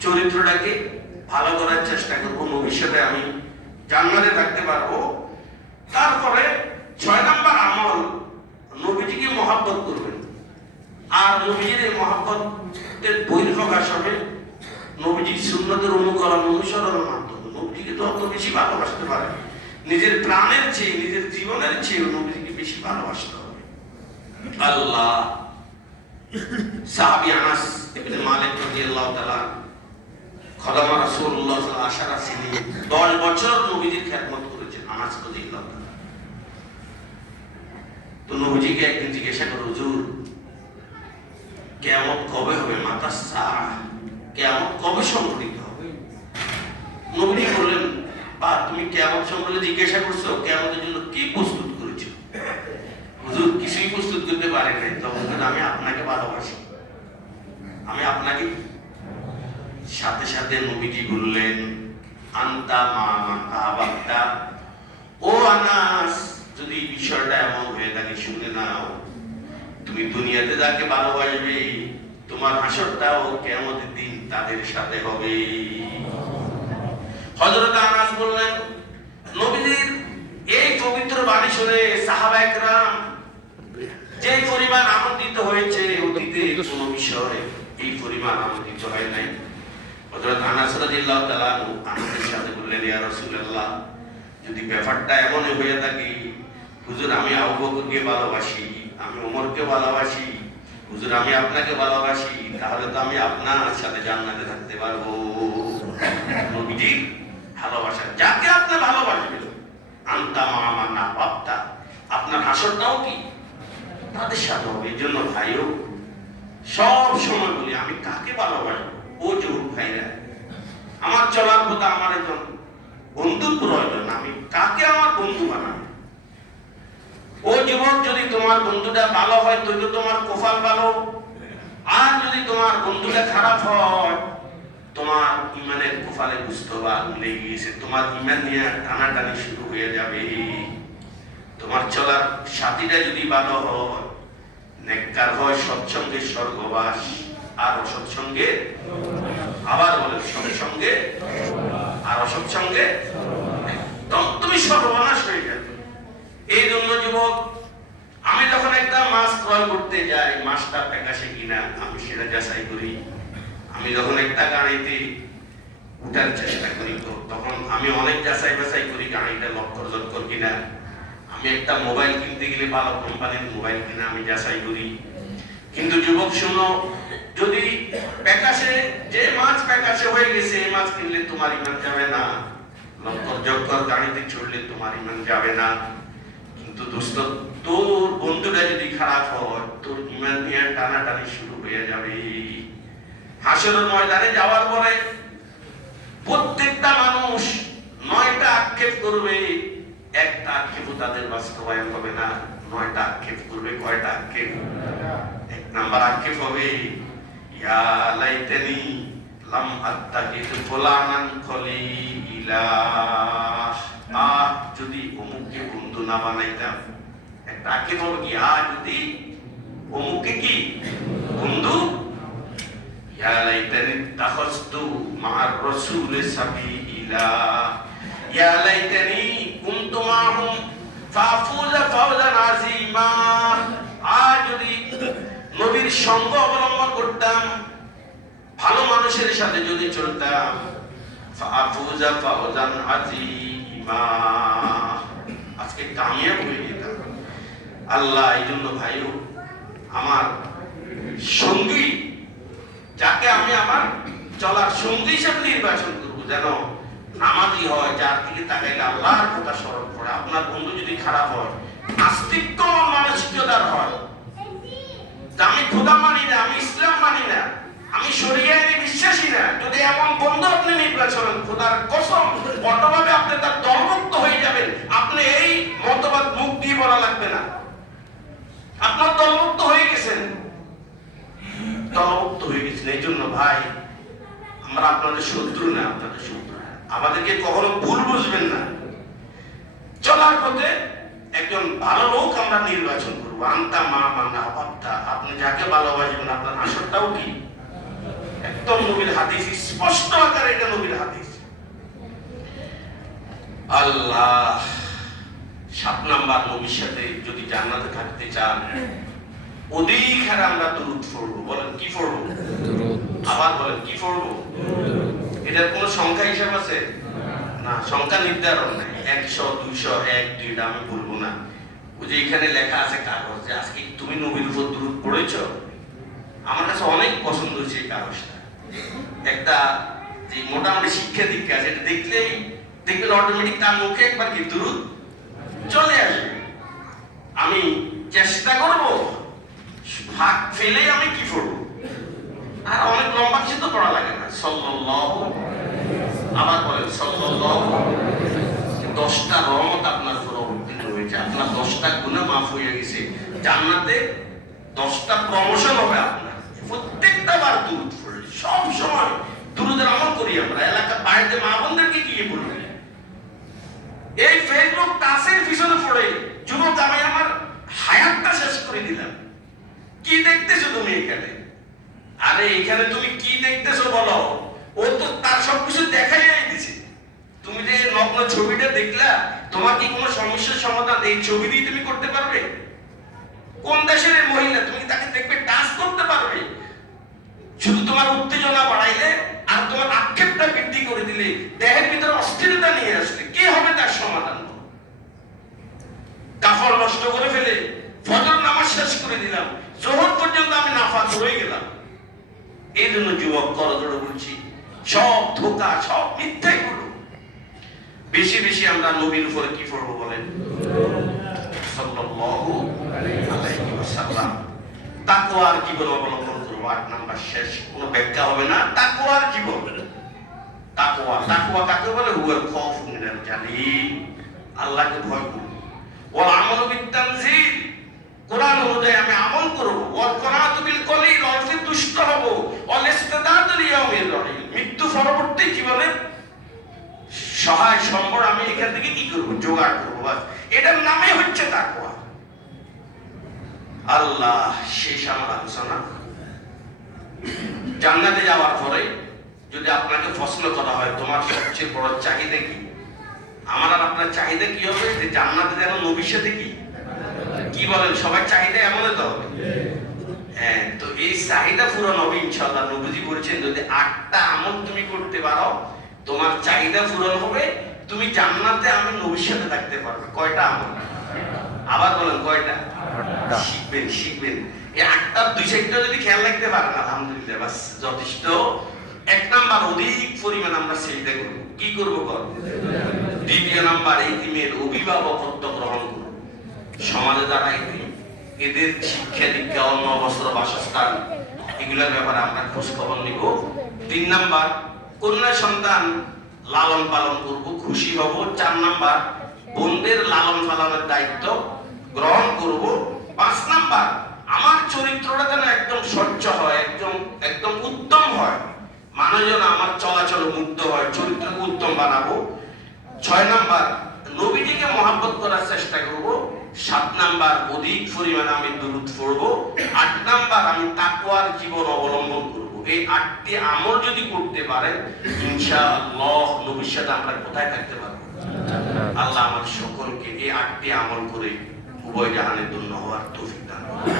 চরিত্রটাকে ভালো করার চেষ্টা করব ভবিষ্যতে আমি জান্নাতে থাকতে পারব। তারপরে ছয় নাম্বার আমল, নবীজিকে মহাব্বত করবেন। আর নবীজির এই মহাব্বতের বহির্প্রকাশ হবে নবীজির সুন্নতের অনুকরণ অনুসরণের মাধ্যমে। নবীজিকে তো অত বেশি ভালোবাসতে পারে নিজের প্রাণের চেয়ে, নিজের জীবনের চেয়ে নবীজিকে বেশি ভালোবাসতে হবে। আল্লাহ। সাহাবি আনাস মালিক রাদিয়াল্লাহু তাআলা খদামা রাসূলুল্লাহ আশারা সিনি 10 বছর নবীজির খেদমত করেছেন আনাস রাদিয়াল্লাহু তাআলা তো নবীজিকে একদিন জিজ্ঞাসা করো, হুজুর কেয়ামত কবে হবে মাতা সারা কেয়ামত কবে সংঘটিত হবে? নবী বললেন, বা তুমি কেয়ামত সম্পর্কে জিজ্ঞাসা করছ? কেয়ামতের জন্য কি প্রস্তুত করেছ? হুজুর, কিছুই প্রস্তুত করতে পারি নাই। তখন আমি আপনাকে ভালোবাসি। আমি আপনাকে সাথে সাথে নবীজি বললেন, আন্তা মা আবাক্তা ও আনাস, যদি বিষয়টা এমন হয়ে থাকে, শুনে নাও। তুমি দুনিয়াতে যাকে ভালোবাসবে, তোমার হাসরটাও কেমন দিন তাদের সাথে হবে। হযরত আনাস বললেন, নবীজির এই পবিত্র বাণী শুনে সাহাবা একরাম যে পরিমাণ আনন্দিত হয়েছে, অতীতে কোনো বিষয় এই পরিমাণ আনন্দিত হয় নাই। হযরত আনাস রাদিয়াল্লাহু তাআলা আনন্দের সাথে বললেন, ইয়া রাসূলুল্লাহ, যদি ব্যাপারটা এমনই হয়ে থাকে, হুজুর আমি আবু বকরকে ভালোবাসি, আমি ওমরকে ভালোবাসি, হুজুর আমি আপনাকে ভালোবাসি, তাহলে তো আমি আপনার সাথে জান্নাতে থাকতে পারব। নবীজি ভালোবাসা, যাকে আপনি ভালোবাসবেন, আন্তা মামা না বাপ্তা, আপনার হাসরটাও কি? তাদের সাথে হবে। এই জন্য ভাইও সব সময় বলি, আমি কাকে ভালোবাসবো? ও যুবক ভাইরা আমার চলার কথা আমার একজন বন্ধুর প্রয়োজন আমি কাকে আমার বন্ধু বানাবো? ও যুবক, যদি তোমার বন্ধুটা ভালো হয় তৈরি তোমার কোফাল ভালো। আর যদি তোমার বন্ধুটা খারাপ হয়, তোমার ইমানের কোফালে বুঝতে বা মিলে গিয়েছে। তোমার ইমান নিয়ে টানাটানি শুরু হয়ে যাবে। তোমার চলার সাথীটা যদি ভালো হয়, নেককার হয়, সৎসঙ্গে স্বর্গবাস। আর অসৎসঙ্গে আবার বলে সৎসঙ্গে আর অসৎসঙ্গে একদম তুমি সর্বনাশ হয়ে যাবে। এই জন্য যুবক, আমি যখন একটা মাছ ক্রয় করতে যাই, মাছটা প্যাকাশে কিনা, আমি সেটা যাচাই করি। আমি যখন একটা গাড়িতে উঠার চেষ্টা করি, তো তখন আমি অনেক যাচাই বাছাই করি, গাড়িটা লক্কর লক্কর কিনা। আমি একটা মোবাইল কিনতে গেলে ভালো কোম্পানির মোবাইল কিনা, আমি যাচাই করি। কিন্তু যুবক, শুনো যদি প্যাকাশে, যে মাছ প্যাকাশে হয়ে গেছে, এই মাছ কিনলে তোমার ইমান যাবে না। তোমার ইমান যাবে না। কিন্তু দোস্ত, তোর বন্ধুটা যদি খারাপ হয়, তোর ইমান নিয়ে টানাটানি শুরু হয়ে যাবে। ময়দানে যাওয়ার পরে প্রত্যেকটা মানুষ নয়টা আক্ষেপ করবে, একটা আক্ষেপ তাদের বাস্তবায়ন হবে না, নয়টা আক্ষেপ করবে, কয়টা আক্ষেপ? এক নাম্বার আক্ষেপ হবে ইয়া লাইতানি লাম আত্তাকিদ ফুলানান খলিলা আহ যদি অমুককে বন্ধু না বানাইতাম, একটা আক্ষেপ হবে কি? আহ যদি অমুককে কি? বন্ধু? ইয়া লাইতানি তাখাসতু মা'আর রাসূল সাবিলা। ইয়া লাইতানি কুনতু মা'হুম ফাফুজা ফাওজান আযীমা। আজ যদি সঙ্গ অবলম্বন করতাম, ভালো মানুষের সাথে যদি চলতাম। ফাফুজা ফাওজান আযীমা। আজকে কামিয়াব হয়ে যেতাম। আল্লাহ এই জন্য ভাইও, আমার সঙ্গী, যাকে আমি আমার চলার সঙ্গী হিসেবে নির্বাচন করব, যেন নামাজি হয়, যার দিকে তাকাইলে আল্লাহর কথা স্মরণ করে। আপনার বন্ধু যদি খারাপ হয় নাস্তিক্য মানসিকতার হয় আমি খোদা মানি না, আমি ইসলাম মানি না, আমি শরিয়ায় বিশ্বাসী না। যদি এমন বন্ধু আপনি নির্বাচন, খোদার কসম অটোভাবে আপনি তার দলমুক্ত হয়ে যাবেন, আপনি এই মতবাদ মুখ দিয়ে বলা লাগবে না। আপনার দলমুক্ত হয়ে গেছেন। দলমুক্ত হয়ে গেছেন, এই জন্য ভাই, আমরা আপনাদের শত্রু না, আপনাদের শত্রু আমাদেরকে কখনো ভুল বুঝবেন না। চলার পথে একজন ভালো লোক আমরা নির্বাচন করব। আন্তা মা মান্না অভাবটা আপনি যাকে ভালোবাসবেন আপনার আসরটাও কি? একদম নবীর হাদিস স্পষ্ট আকারে এটা নবীর হাদিস। আল্লাহ সাত নাম্বার নবীর সাথে যদি জান্নাতে থাকতে চান অধিক হারে আমরা পড়ব। বলেন কি পড়ব? আবার বলেন কি পড়ব? এটার কোনো সংখ্যা হিসাব আছে? সংখ্যা নির্ধারণ নাই। একশো, দুইশো, এক, দুইটা, আমি বলব না। ওই যে এখানে লেখা আছে কাগজ যে আজকে তুমি নবীর উপর দূরত পড়েছ, আমার কাছে অনেক পছন্দ হয়েছে এই কাগজটা। একটা যে মোটামুটি শিক্ষা দীক্ষা আছে, এটা দেখলেই দেখবেন অটোমেটিক তার মুখে একবার কি দূরত চলে আসবে। আমি চেষ্টা করব, ভাগ ফেলে আমি কি করব? আর অনেক লম্বা কিছু তো পড়া লাগে না। সাল্লাল্লাহু আবার বলেন দশটা রহমত আপনার উপর অবতীর্ণ হয়েছে। আপনার দশটা গুণা মাফ হয়ে গেছে। জান্নাতে দশটা প্রমোশন হবে আপনার। প্রত্যেকটা বার দুরুদ পড়লে, সব সময় দুরুদের আমল করি আমরা। এলাকা বাইরে মা বোনদেরকে গিয়ে বলবে। এই ফেসবুক টাসের পিছনে পড়ে যুবক আমি আমার হায়াতটা শেষ করে দিলাম। কি দেখতেছো তুমি এখানে? আরে এখানে তুমি কি দেখতেছো বলো? ও তো তার সবকিছু দেখাই দিছে। তুমি যে নগ্ন ছবিটা দেখলা, তোমার কি কোনো সমস্যার সমাধান এই ছবি দিয়ে তুমি করতে পারবে? কোন দেশের মহিলা? তুমি তাকে দেখবে টাচ করতে পারবে? শুধু তোমার উত্তেজনা বাড়াইলে আর তোমার আক্ষেপটা বৃদ্ধি করে দিলে দেহের ভিতরে অস্থিরতা নিয়ে আসলে কি হবে তার সমাধান? কাফর নষ্ট করে ফেলে, ফজর নামাজ শেষ করে দিলাম, জোহর পর্যন্ত আমি নাফা করে গেলাম। এই জন্য যুবক, করজোড়ে বলছি সব ধোকা, সব মিথ্যে গুলো বেশি বেশি আমরা নবীর উপরে কি পড়ব বলেন? জীবন অবলম্বন আট নাম্বার শেষ। কোনো ব্যাখ্যা হবে না? জীবন কাকে বলে? মিনাল আল্লাহকে ভয় করব ওয়াল আমালু কোরআন অনুযায়ী আমি আমল করব। ওয়াল করাতু বিল কলিল। অল্পে দুষ্ট হব। ওয়াল ইস্তিদাদু লিয়াউমির রহিম। মৃত্যু পরবর্তী জীবনে সহায় সম্বর আমি এখান থেকে কি করব? জোগাড় করব এটার নামে হচ্ছে তাকওয়া। আল্লাহ, শেষ আমার আলোচনা। জান্নাতে যাওয়ার পরে যদি আপনাকে প্রশ্ন করা হয়, তোমার সবচেয়ে বড় চাহিদা কি? আমার আর আপনার চাহিদা কি হবে? যে জান্নাতে যেন নবীর সাথে কি? বলেন? সবার চাহিদা এমন তো হবে। তো এই চাহিদা পূরণ হবে ইনশাআল্লাহ। নবীজি বলছেন যদি আটটা আমল তুমি করতে পারো তোমার চাহিদা পূরণ হবে তুমি জান্নাতে আমি নবীর সাথে থাকতে পারবে। কয়টা আমল? আবার বলেন কয়টা? শিখবেন শিখবেন। এই আটটার দুই সাইডটা যদি খেয়াল রাখতে পারেন আলহামদুলিল্লাহ বাস যথেষ্ট। এক নাম্বার অধিক পরিমাণ আমরা সেজদা করব। কি করব কর দ্বিতীয় নাম্বার এই টিমের অভিভাবকত্ব গ্রহণ করব। সমাজে যারা এতিম এদের শিক্ষা দীক্ষা অন্য বস্ত্র বাসস্থান, এগুলোর ব্যাপারে আমরা খোঁজ খবর নিব। তিন নাম্বার, কন্যা সন্তান লালন পালন করব, খুশি হব। চার নাম্বার বোনদের লালন পালনের দায়িত্ব গ্রহণ করব। পাঁচ নাম্বার, আমার চরিত্রটা যেন একদম স্বচ্ছ হয়, একদম একদম উত্তম হয়। মানুষ যেন আমার চলাচল মুক্ত হয়, চরিত্রকে উত্তম বানাবো। ছয় নাম্বার নবীটিকে মহাব্বত করার চেষ্টা করব। সাত নাম্বার অধিক পরিমাণে আমি দূরত পড়ব আট নাম্বার আমি তাকুয়ার জীবন অবলম্বন করব। এই আটটি আমল যদি করতে পারেন ইনশাআল্লাহ লহ সাথে আমরা কোথায় থাকতে পারব? আল্লাহ আমার সকলকে এই আটটি আমল করে উভয় জাহানের জন্য হওয়ার তৌফিক দান করুন।